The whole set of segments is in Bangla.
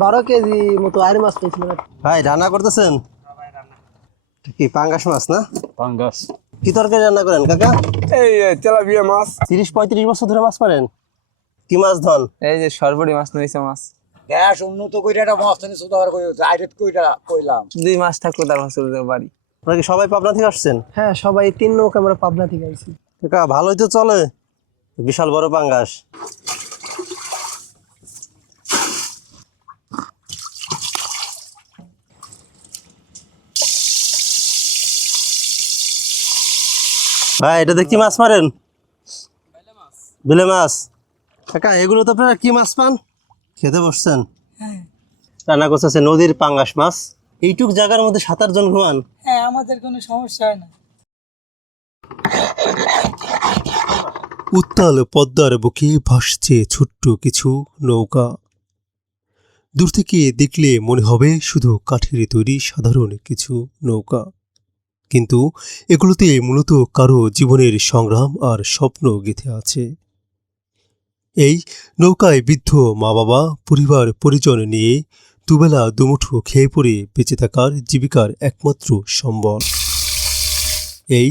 12 কেজি মতো আইর মাছ পেয়েছিলাম। ভাই রান্না করতেছেন? কি পাঙ্গাস মাছ না? পাঙ্গাস। কি তরকারি রান্না করেন কাকা? এই তেলাপিয়া মাছ। 30-35 বছর ধরে মাছ মারেন? কি মাছ ধন? এই যে সরবরি মাছ নইছে মাছ। গ্যাস উন্নত কইরা একটা মাছ নিয়ে সুদার কই ডাইরেক্ট কইরা কইলাম 2 মাস থাকলো তারপর চলে যাবো বাড়ি। আপনারা কি সবাই পাবনা থেকে আসছেন? হ্যাঁ, সবাই 3 নৌকা আমরা পাবনা থেকে আইছি। কাকা ভালোই তো চলে, বিশাল বড় পাঙ্গাস। ভাই এটা দেখি মাছ মারেন? বেলে মাছ। কাকা এগুলো তো আপনারা কি মাছ পান? খেতে বসছেন? রান্না করতেছে নদীর পাঙ্গাস মাছ। এইটুক জায়গার মধ্যে 7-8 জন ঘুমান? হ্যাঁ, আমাদের কোনো সমস্যা হয় না। উত্তাল পদ্মার বুকে ভাসছে ছোট্ট কিছু নৌকা। দূর থেকে দেখলে মনে হবে শুধু কাঠের তৈরি সাধারণ কিছু নৌকা, কিন্তু এগুলোতে মূলত কারো জীবনের সংগ্রাম আর স্বপ্ন গেঁথে আছে। এই নৌকায় বৃদ্ধ মা বাবা পরিবার পরিজন নিয়ে দুবেলা দুমুঠো খেয়ে পড়ে বেঁচে থাকার জীবিকার একমাত্র সম্বল। এই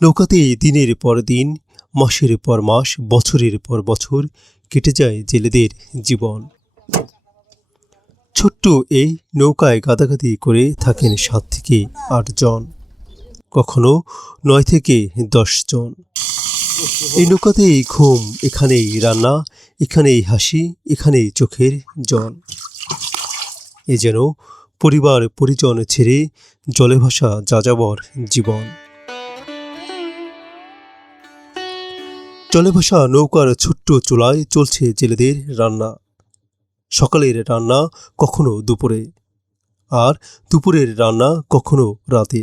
নৌকাতেই দিনের পর দিন, মাসের পর মাস, বছরের পর বছর কেটে যায় জেলেদের জীবন। ছোট্ট এই নৌকায় গাদাগাদি করে থাকেন 7 থেকে 8 জন, কখনো 9 থেকে 10 জন। এই নৌকাতেই ঘুম, এখানেই রান্না, এখানেই হাসি, এখানেই চোখের জল। এ যেন পরিবার পরিজন ছেড়ে জলে ভাসা যাযাবর জীবন। জলে ভাসা নৌকার ছোট্ট চুলায় চলছে জেলেদের রান্না। সকালের রান্না কখনো দুপুরে, আর দুপুরের রান্না কখনো রাতে।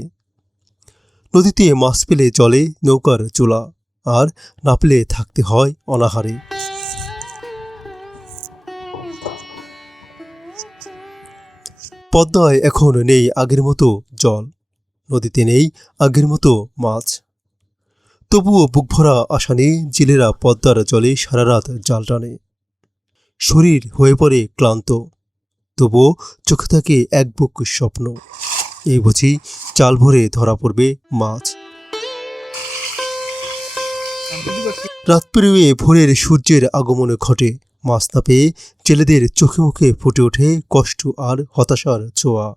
নদীতে মাছ পেলে জলে নৌকার চুলা, আর না পেলে থাকতে হয় অনাহারে। পদ্মায় এখন নেই আগের মতো জল, নদীতে নেই আগের মতো মাছ। তবুও বুকভরা আশা নিয়ে জেলেরা পদ্মার জলে সারা রাত জাল টানে। শরীর হয়ে পড়ে ক্লান্ত, তবুও চোখে থাকে এক বুক স্বপ্ন, এই বুঝি চাল ভরে ধরা পড়বে মাছ। রাত পেরিয়ে ভোরের সূর্যের আগমন ঘটে। মাছ না পেয়ে জেলেদের চোখে মুখে ফুটে ওঠে কষ্ট আর হতাশার ছোঁয়া।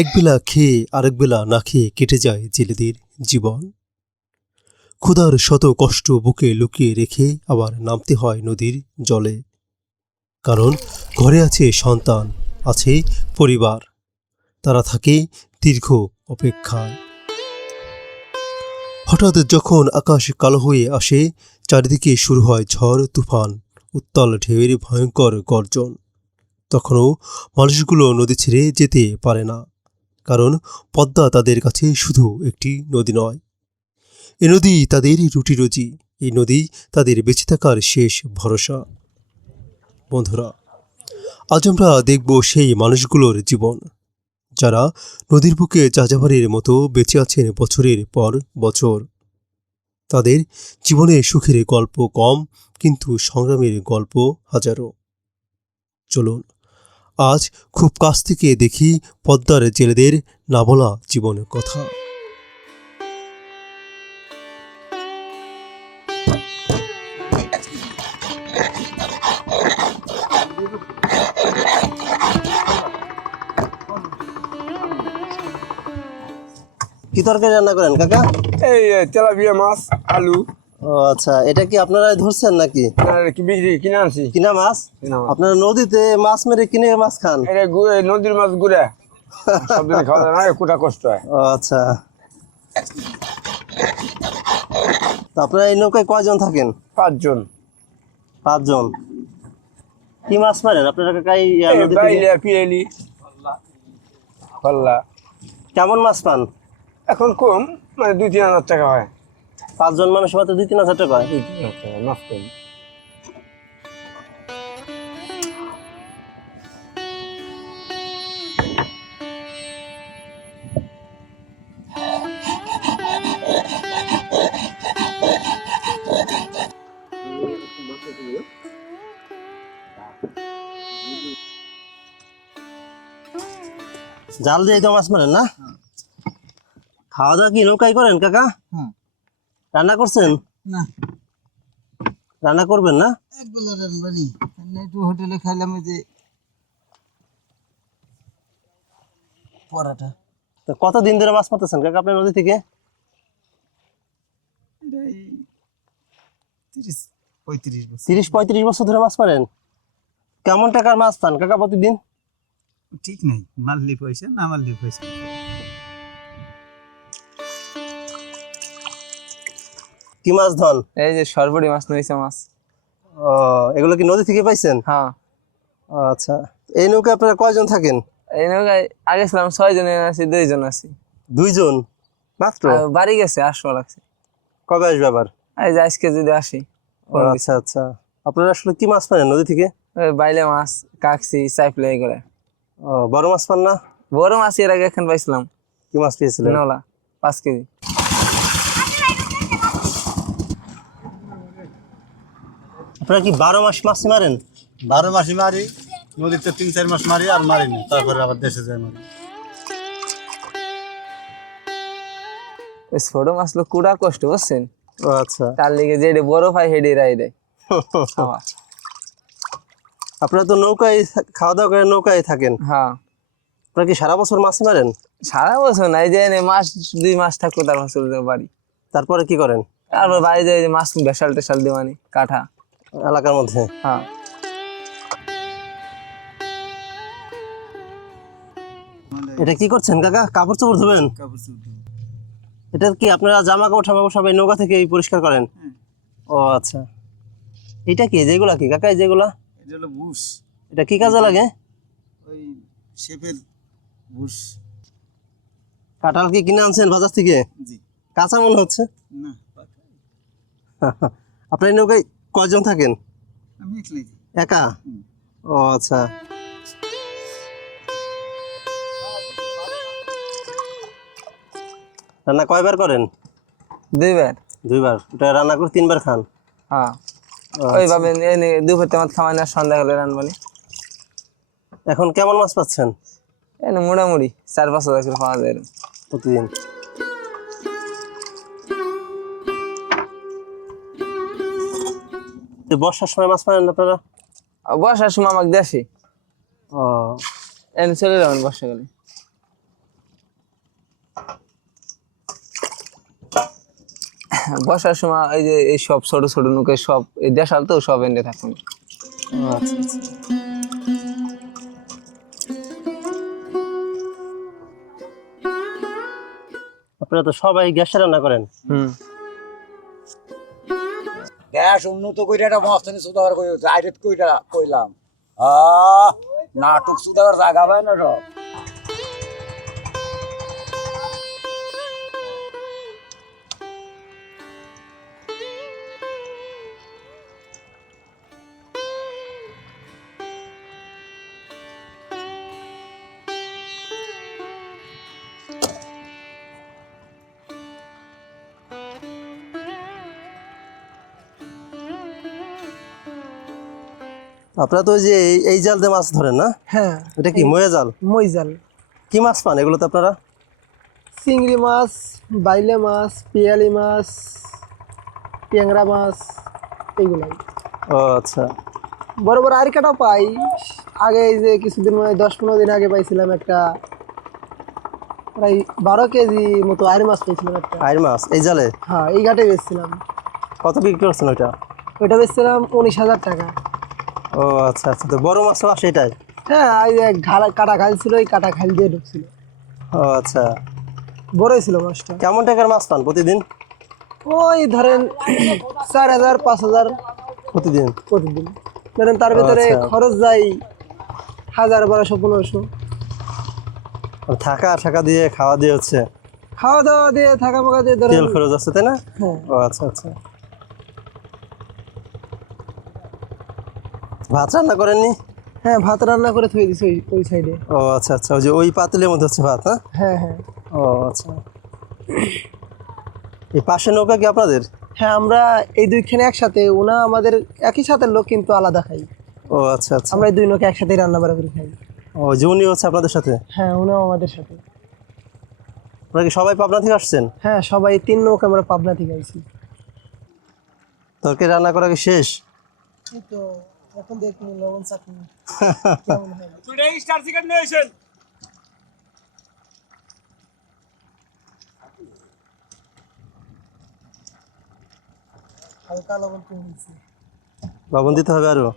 একবেলা খেয়ে আরেক বেলা না খেয়ে কেটে যায় জেলেদের জীবন। ক্ষুধার শত কষ্ট বুকে লুকিয়ে রেখে আবার নামতে হয় নদীর জলে, কারণ ঘরে আছে সন্তান, আছে পরিবার। তারা থাকে দীর্ঘ অপেক্ষায়। হঠাৎ যখন আকাশ কালো হয়ে আসে, চারিদিকে শুরু হয় ঝড় তুফান, উত্তাল ঢেউয়ের ভয়ঙ্কর গর্জন। তখনও মানুষগুলো নদী ছেড়ে যেতে পারে না, কারণ পদ্মা তাদের কাছে শুধু একটি নদী নয়, এ নদী তাদের রুটি রুজি, এই নদী তাদের বেঁচে থাকার শেষ ভরসা। বন্ধুরা, আজ আমরা দেখব সেই মানুষগুলোর জীবন, যারা নদীর বুকে যাযাবরের মতো বেঁচে আছেন বছরের পর বছর। তাদের জীবনে সুখের গল্প কম, কিন্তু সংগ্রামের গল্প হাজারো। চলুন আজ খুব কাছ থেকে দেখি পদ্মার জেলেদের না বলা জীবন কথা। কি তরকারি রান্না করেন কাকা? এই তেলাপিয়া মাছ, আলু। ও আচ্ছা, এটা কি আপনারা ধরছেন নাকি? কি বিক্রি কিনে আনছি। কিনা মাছ? আপনারা নদীতে মাছ মেরে কিনে মাছ খান? এটা নদীর মাছ ঘুরে সব দিন খাওয়া যায় না, কোটা কষ্ট হয়। ও আচ্ছা, তো আপনারা এই নৌকায় কয়জন থাকেন? 5 জন। 5 জন। কি মাছ মারেন আপনারা কাকা এই নদী থেকে? বাইলা, পিয়েলি, পাল্লা। কেমন মাছ পান? এখন কম, মানে 2-3 হাজার টাকা হয়। 5 জন মানুষ মাত্র 2-3 হাজার টাকা হয়? 2-3 হাজার টাকা মাছ কম। জাল দিয়ে তো মাছ মারেন না? খাওয়া দাওয়া কি নৌকায় করেন কাকা? রান্না করছেন? না, রান্না করবেন না? একবেলা রান্নানি একটু হোটেলে খাইলাম যে পরাটা। তো কতদিন ধরে মাছ মারতেছেন কাকা আপনার নদী থেকে? 30-35 বছর ধরে মাছ মারেন। কেমন টাকার মাছ পান কাকা প্রতিদিন? ঠিক নাই, মারলি পয়সা, না মারলি পয়সা। কি মাছ ধন? এই যে সরপুরি মাছ নইছে মাছ। ও, এগুলো কি নদী থেকে পাইছেন? হ্যাঁ, ও, আচ্ছা। এই নৌকায় আপনারা কয়জন থাকেন? এই নৌকায় আগে ছিলাম 6 জন, আছি 2 জন আছি। 2 জন মাত্র? আর বাড়ি গেছে, আসবা লাগছে। কবে আসবে আবার? এই যে আজকে যদি আসি। ও, আচ্ছা আচ্ছা। আপনারা আসলে কি মাছ পান নদী থেকে? ওই বাইলে মাছ, কাকসি, সাইফলে এগুলো। ও, বড় মাছ পান না? বড় মাছ এর আগে এখন পাইছিলাম, কি মাছ পেয়েছিলেন? নলা 5 কেজি। আপনারা কি 12 মাস মাছ মারেন? 12 মাসই মারি, নদীতে 3-4 মাস মারি আর মারি না, তারপরে আবার দেশে যাই মারি। ওই ছোট মাছ লোক কুড়া কষ্ট বুঝছেন, ও, আচ্ছা। তার লিগে যেটা বড় পাই হেডে রাই দেয়। আপনারা তো নৌকায় খাওয়া দাওয়া করে নৌকায় থাকেন, হ্যাঁ, আপনারা কি সারা বছর মাছ মারেন? সারা বছর নাই যে মাস 2 মাস থাকবো, তারপর চলে যাবো বাড়ি। তারপরে কি করেন তারপর বাড়ি যাই মাছ ভেসাল টেসাল দেওয়ানি কাঠা। এলাকার মধ্যে? হ্যাঁ, এটা কি করছেন কাকা? কাপড় চোপড় ধোবেন? এটা কি আপনারা জামা কাপড় টামা কাপড় সবাই নৌকা থেকে পরিষ্কার করেন? ও, আচ্ছা। এটা কি, যেগুলা কি কাকা, যেগুলা? এটা হলো বুশ, এটা কি কাজে লাগে? ওই শেপের বুশ। কাঁঠাল কি কিনে আনছেন বাজার থেকে? জি। কাঁচা মনে হচ্ছে। না, আপনার এই নৌকায় কয়জন থাকেন? আমি একলাই। একা? ও, আচ্ছা। রান্না কয়বার করেন? 2 বার। 2 বার? এটা রান্না করে 3 বার খান? হ্যাঁ, ও, ওইভাবে দুপুর তেমন খাওয়াই না, সন্ধ্যা হলে রানবানি। এখন কেমন মাছ পাচ্ছেন এনে মোটামুটি 4-5 হাজার করে পাওয়া যায় প্রতিদিন? এই বর্ষার সময় মাছ পান আপনারা? বর্ষার সময় আমাকে দেশে ও, এনে চলে যাবেন বর্ষাকালে। বর্ষার সময় এই যে এই সব ছোট ছোট নৌকে সব এই দেশাল তো সব এনে থাকুন। আচ্ছা আচ্ছা। আপনারা তো সবাই গ্যাসে রান্না করেন? গ্যাস উন্নত কইরা একটা মস্তানি সুদাবার কই ডাইরেক্ট কইরা কইলাম নাটক সুদাবার জায়গা পায় না সব। আপনারা তো ওই যে এই জাল দিয়ে মাছ ধরেন না? হ্যাঁ, এটা কি ময়া জাল? মই জাল। কি মাছ পান এগুলোতে আপনারা? চিংড়ি মাছ, বাইলে মাছ, পিয়ালি মাছ, ট্যাংরা মাছ, এইগুলাই। ও, আচ্ছা। বড় বড় আরিকাটাও পাই। আগে এই যে কিছুদিন মানে 10-15 দিন আগে পাইছিলাম একটা প্রায় 12 কেজি মতো আইর মাছ পেয়েছিলাম একটা। আইর মাছ এই জালে? হ্যাঁ, এই ঘাটে বেচছিলাম। কত বিক্রি করছেন ওইটা? ওইটা বেচছিলাম 19,000 টাকা। ও, আচ্ছা আচ্ছা। তো বড় মাছও আসে এটাই? হ্যাঁ, এই যে কাটা খাইল ছিল, এই কাটা খাইল দিয়ে ঢুকছিল। ও, আচ্ছা। বড়ই ছিল মাছটা। কেমন টাকার মাছ পান প্রতিদিন? ওই ধরেন 4,000-5,000 প্রতিদিন? প্রতিদিন। ধরেন তার ভিতরে আচ্ছা। খরচ যায় 1,000-1,200-1,500। থাকা টাকা দিয়ে খাওয়া দিয়ে হচ্ছে? খাওয়া দাওয়া দিয়ে থাকা মাকা দিয়ে ধরেন। তেল খরচ আছে তাই না? হ্যাঁ। ও, আচ্ছা আচ্ছা। ভাত রান্না করেননি? হ্যাঁ, ভাত রান্না করে থুয়ে দিছি ওই সাইডে। ও, আচ্ছা আচ্ছা। ওই যে ওই পাতিলের মধ্যে হচ্ছে ভাত? হ্যাঁ হ্যাঁ হ্যাঁ ও, আচ্ছা। এই পাশে নৌকা কি আপনাদের? হ্যাঁ, আমরা এই দুইখানে একসাথে, ওনা আমাদের একই সাথে লোক কিন্তু আলাদা খাই। ও, আচ্ছা আচ্ছা। আমরা এই দুই নৌকা একসাথে রান্না বাড়া করে খাই। ও যে উনি হচ্ছে আপনাদের সাথে? হ্যাঁ, উনিও আমাদের সাথে। আপনারা কি সবাই পাবনা থেকে আসছেন? হ্যাঁ, সবাই 3 নৌকা আমরা পাবনা থেকে আইছি। তরকারি রান্না করা কি শেষ? এই তো এখন দেখুন লবণ চাটনি কেমন হয়। টুডে স্টার চিকেন নিয়েছেন। হালকা লবণ কম হয়েছে। লবণ দিতে হবে আরো?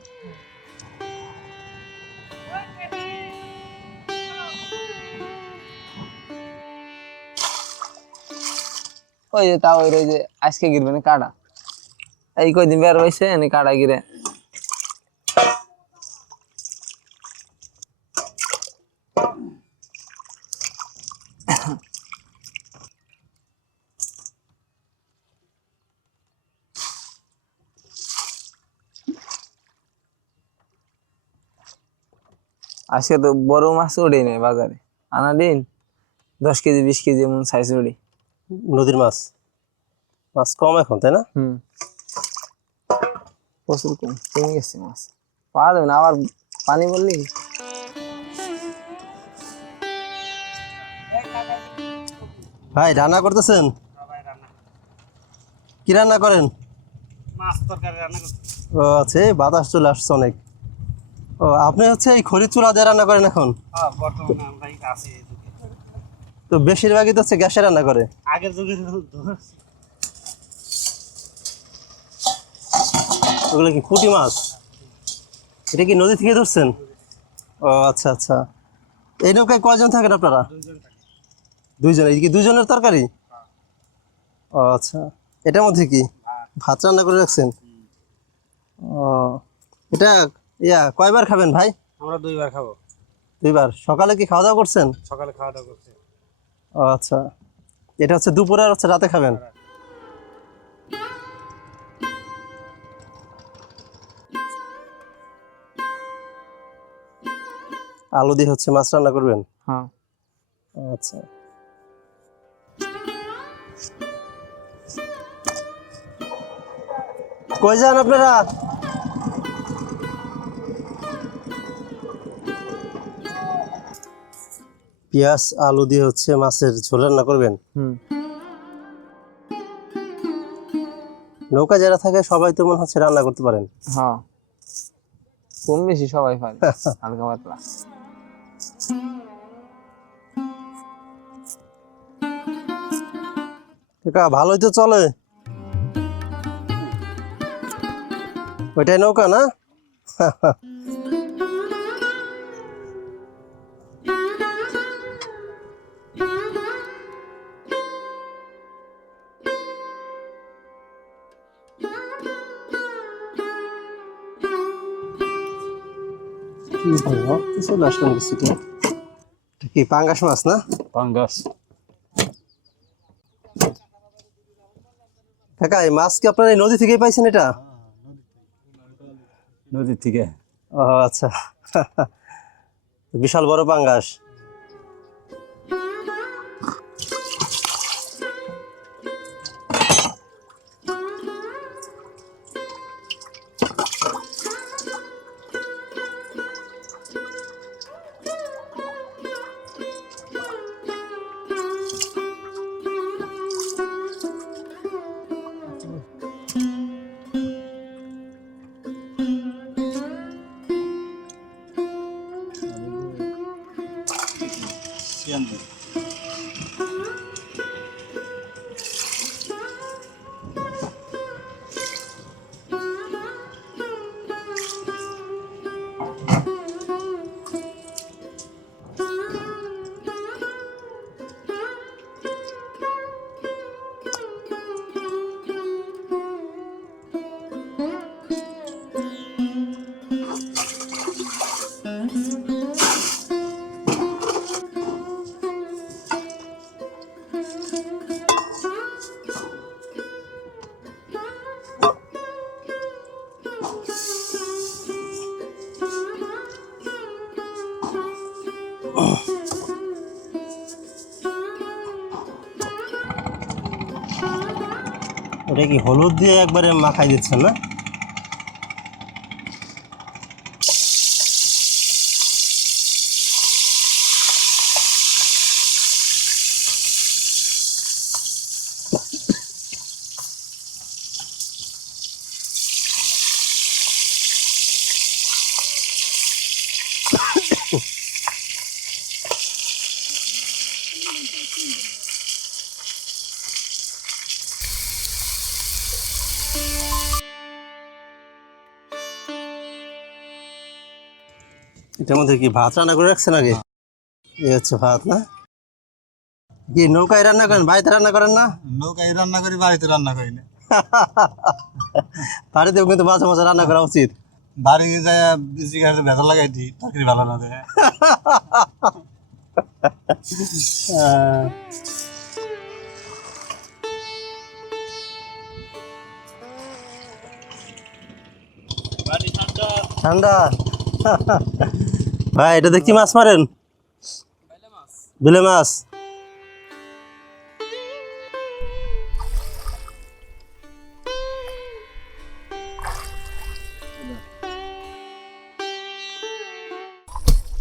ওই যে তাও ওই যে আজকে গিরবে না কাটা, এই কয়দিন বের হয়েছে এনে কাটা গিরে। আজকে তো বড় মাছ ওঠে নাই বাজারে, আনা দিন 10 কেজি 20 কেজি এমন সাইজ ওঠে। নদীর মাছ, মাছ কম এখন তাই না? প্রচুর কমে গেছে মাছ, পাওয়া যাবে না আবার পানি বললি। ভাই রান্না করতেছেন? কি রান্না করেন? মাছ তরকারি রান্না করতে। ও আচ্ছা, এই বাতাস চলে আসছে অনেক। ও আপনি হচ্ছে এই খড়ি চুলা দিয়ে রান্না করেন এখন? হ্যাঁ, বর্তমানে আমরা আছি এই যুগে। তো বেশিরভাগই তো হচ্ছে গ্যাসে রান্না করে। আগের যুগে ওগুলো কি পুঁটি মাছ? এটা কি নদী থেকে ধরছেন? ও আচ্ছা আচ্ছা। এই নৌকায় কয়জন থাকেন আপনারা? 2জন। এই কি 2জনের তরকারি? ও আচ্ছা। এটার মধ্যে কি ভাত রান্না করে রাখছেন? ও এটা কয়বার খাবেন ভাই? আমরা 2বার খাবো। 2বার। সকালে কি খাওয়া দাওয়া করছেন? সকালে খাওয়া দাওয়া করছি। ও আচ্ছা, এটা হচ্ছে দুপুরে আর হচ্ছে রাতে খাবেন? আলু দিয়ে হচ্ছে মাছ রান্না করবেন? হ্যাঁ। আচ্ছা। কই যান আপনারা? পেঁয়াজ আলু দিয়ে হচ্ছে মাছের ঝোল রান্না করবেন? নৌকা যারা থাকে সবাই তো মনে হচ্ছে রান্না করতে পারেন। হ্যাঁ, কম বেশি সবাই পারে হালকা পাতলা। ভালোই তো চলে। ওইটাই নৌকা না? চলে আসলাম কিছুটা। কি পাঙ্গাস মাছ না? পাঙ্গাস। কাকা এই মাছ কি আপনারা এই নদী থেকেই পাইছেন? এটা নদী থেকে। ও আচ্ছা। বিশাল বড় পাঙ্গাস। এটা কি হলুদ দিয়ে একবারে মাখাই দিচ্ছেন না? এটার মধ্যে কি ভাত রান্না করে রাখছেন আগে? এই হচ্ছে ভাত না? কি নৌকায় রান্না করেন, বাড়িতে রান্না করেন না? নৌকায় রান্না করি, বাড়িতে রান্না করি না। বাড়িতেও কিন্তু মাঝে মাঝে রান্না করা উচিত। বাড়ি যায় জিজ্ঞাসা ভেতর লাগাই দিই, তরকারি ভালো না দেয়। ঠান্ডা। ভাই এটা দেখি মাছ মারেন? বিলে মাছ।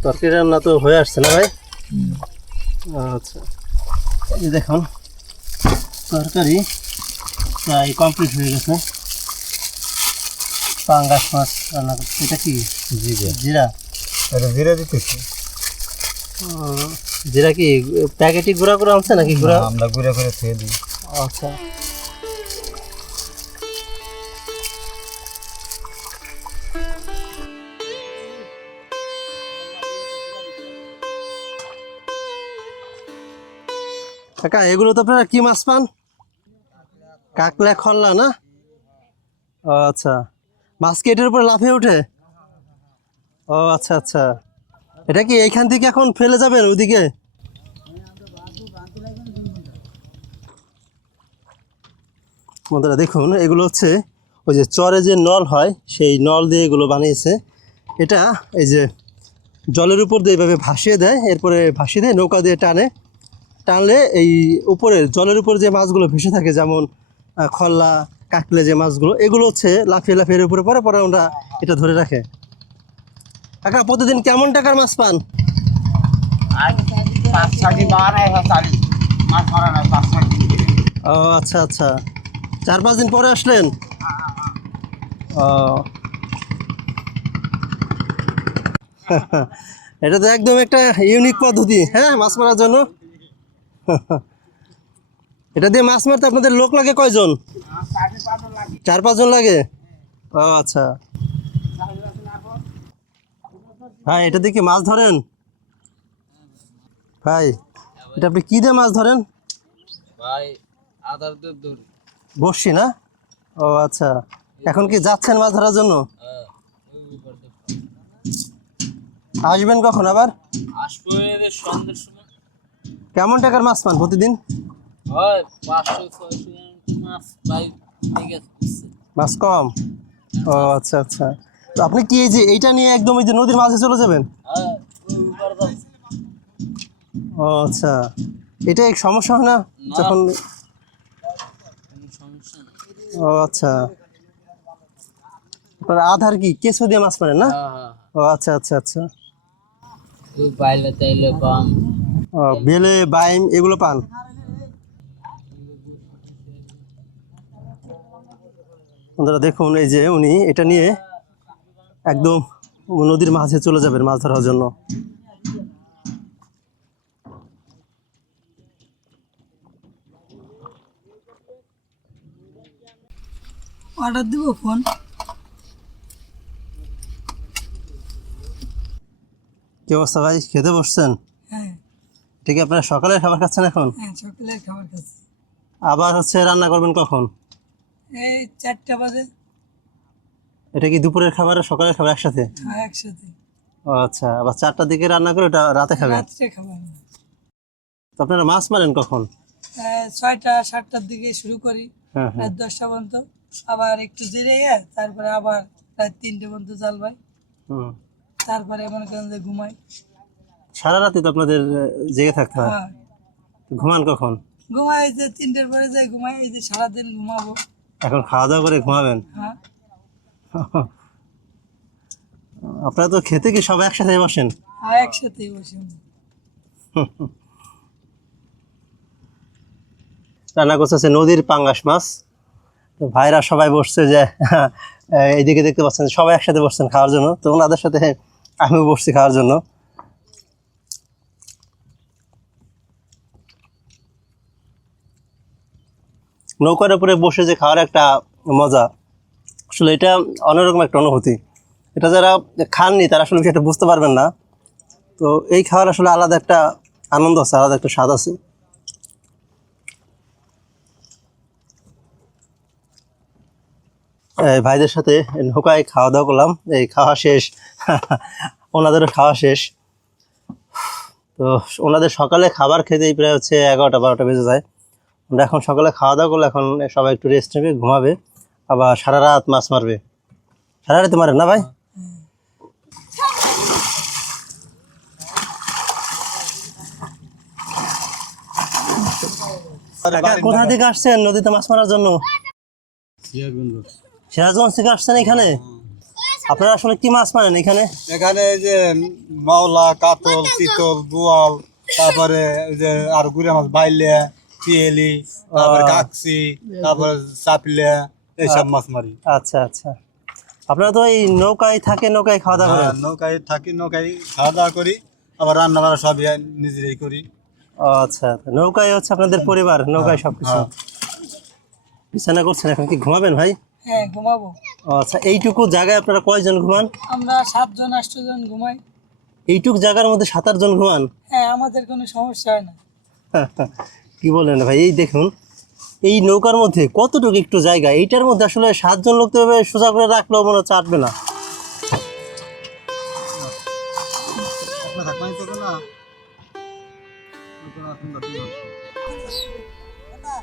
তরকারি রান্না তো হয়ে আসছে না ভাই? আচ্ছা, এই দেখুন তরকারি প্রায় কমপ্লিট হয়ে গেছে। পাঙ্গাস মাছ রান্না করছে। এটা কি জিরা? এটা জিরে দিতেছি। জিরা কি প্যাকেটে গুঁড়া করে আনছে নাকি? গুঁড়া আমরা গুঁড়া করে খেয়ে দিই। আচ্ছা, কাকা এগুলো তো আপনারা কি মাছ পান? কাকলা খল্লা না? ও আচ্ছা, মাছ কি এটার উপরে লাফিয়ে ওঠে? ও আচ্ছা আচ্ছা, এটা কি এইখান থেকে এখন ফেলে যাবেন ওইদিকে? বন্ধুরা দেখুন, এগুলো হচ্ছে ওই যে চরে যে নল হয় সেই নল দিয়ে এগুলো বানিয়েছে। এটা এই যে জলের উপর দিয়ে এইভাবে ভাসিয়ে দেয়, এরপরে ভাসিয়ে দেয় নৌকা দিয়ে টানলে এই উপরে জলের উপর যে মাছগুলো ভেসে থাকে, যেমন খল্লা কাকলে যে মাছগুলো, এগুলো হচ্ছে লাফিয়ে লাফিয়ে এর উপরে পরে পরে ওরা এটা ধরে রাখে। কাকা প্রতিদিন কেমন টাকার মাছ পান? ও আচ্ছা আচ্ছা, 4-5 দিন পরে আসলেন? ও এটা তো একদম একটা ইউনিক পদ্ধতি, হ্যাঁ, মাছ মারার জন্য। এটা দিয়ে মাছ মারতে আপনাদের লোক লাগে কয়জন? 4-5 জন লাগে। ও আচ্ছা ভাই, এটা দিয়ে কি মাছ ধরেন? ভাই এটা আপনি কি দিয়ে মাছ ধরেন? ভাই আদার দুধ ধরি। বসছি না? ও আচ্ছা, এখন কি যাচ্ছেন মাছ ধরার জন্য? আসবেন কখন আবার? আসবো এদের সন্ধ্যের সময়। কেমন টাকার মাছ পান প্রতিদিন? হয় 500-600 মাছ ভাই ঠিক আছে। মাছ কম? ও আচ্ছা আচ্ছা, তো আপনি কি এই যে এইটা নিয়ে একদম এই যে নদীর মাঝে চলে যাবেন? হ্যাঁ ওই উপর দাও। ও আচ্ছা, এটা এক সমস্যা হয় না যখন? কোনো সমস্যা নেই। ও আচ্ছা, আপনার আধার কি কেঁচো দিয়ে মাছ মারেন না? হ্যাঁ ও আচ্ছা আচ্ছা আচ্ছা, ওই বাইলে তাইলে পাম। ও বেলে বাইম এগুলো পান? বন্ধুরা দেখুন, এই যে উনি এটা নিয়ে একদম নদীর মাঝে চলে যাবেন মাছ ধরার জন্য। অর্ডার দিব ফোন। কি অবস্থা ভাই, খেতে বসছেন? হ্যাঁ ঠিক, আপনারা সকালের খাবার খাচ্ছেন এখন? হ্যাঁ, সকালের খাবার খাচ্ছি। আবার হচ্ছে রান্না করবেন কখন? এই 4টা বাজে। এটা কি দুপুরের খাবার আর সকালের খাবার একসাথে? হ্যাঁ একসাথে। ও আচ্ছা, আবার 4টার দিকে রান্না করে ওটা রাতে খাবেন? রাত্রে খাবার না। তো আপনারা মাছ মারেন কখন? 6টা-7টার দিকে শুরু করি, হ্যাঁ হ্যাঁ, রাত 10টা পর্যন্ত, আবার একটু জিরে তারপরে আবার রাত 3টে পর্যন্ত জাল ভাই, হুম। তারপরে মনে করেন যে ঘুমাই। সারা রাতে তো আপনাদের জেগে থাকতে হয়, হ্যাঁ ঘুমান কখন? ঘুমাই, এই যে 3টের পরে যাই ঘুমাই, এই যে সারাদিন ঘুমাবো। এখন খাওয়া দাওয়া করে ঘুমাবেন? হ্যাঁ আপনারা তো খেতে কি সবাই একসাথে বসেন? হ্যাঁ একসাথেই বসে। রান্না করতেছে নদীর পাঙ্গাস মাছ। তো ভাইরা সবাই বসছে যে এইদিকে দেখতে পাচ্ছেন সবাই একসাথে বসছেন খাওয়ার জন্য। তো ওনাদের সাথে আমিও বসছি খাওয়ার জন্য। নৌকার উপরে বসে যে খাওয়ার একটা মজা, আসলে এটা অন্যরকম একটা অনুভূতি। এটা যারা খাননি তারা আসলে এটা বুঝতে পারবেন না। তো এই খাওয়ার আসলে আলাদা একটা আনন্দ আছে, আলাদা একটা স্বাদ আছে। এই ভাইদের সাথে নৌকায় খাওয়া দাওয়া করলাম, এই খাওয়া শেষ। ওনাদেরও খাওয়া শেষ। তো ওনাদের সকালে খাবার খেতেই প্রায় হচ্ছে 11টা-12টা বেজে যায়। আমরা এখন সকালে খাওয়া দাওয়া করলে এখন সবাই একটু রেস্ট নেবে, ঘুমাবে, আবার সারা রাত মাছ মারবে। সারা রাতে মারেন না ভাই? কোথা থেকে আসছেন নদীতে মাছ মারার জন্য? সিরাজগঞ্জ থেকে আসছেন এখানে? আপনারা আসলে কি মাছ মারেন এখানে? এখানে এই যে মাওলা, কাতল, চিতল, বোয়াল, তারপরে ওই যে আর গুড়া মাছ, বাইলে, পিয়েলি, তারপরে কাকসি, তারপরে চাপলে, এইসব মাছ মারি। আচ্ছা আচ্ছা, আপনারা তো এই নৌকায় থাকে, নৌকায় খাওয়া দাওয়া করেন? নৌকায় থাকি, নৌকায় খাওয়া দাওয়া করি, আবার রান্না বান্না সবই নিজেরাই করি। ও আচ্ছা, নৌকায় হচ্ছে আপনাদের পরিবার, নৌকায় সবকিছু। বিছানা করছেন, এখন কি ঘুমাবেন ভাই? হ্যাঁ ঘুমাবো। ও আচ্ছা, এইটুকু জায়গায় আপনারা কয়জন ঘুমান? আমরা 7-8 জন ঘুমাই। এইটুকু জায়গার মধ্যে 7-8 জন ঘুমান? হ্যাঁ, আমাদের কোনো সমস্যা হয় না। কি বলেন ভাই? এই দেখুন, এই নৌকার মধ্যে কতটুকু একটু জায়গা, এইটার মধ্যে আসলে 7 জন লোক তো এভাবে সোজা করে রাখলেও মনে হচ্ছে আটবে না। না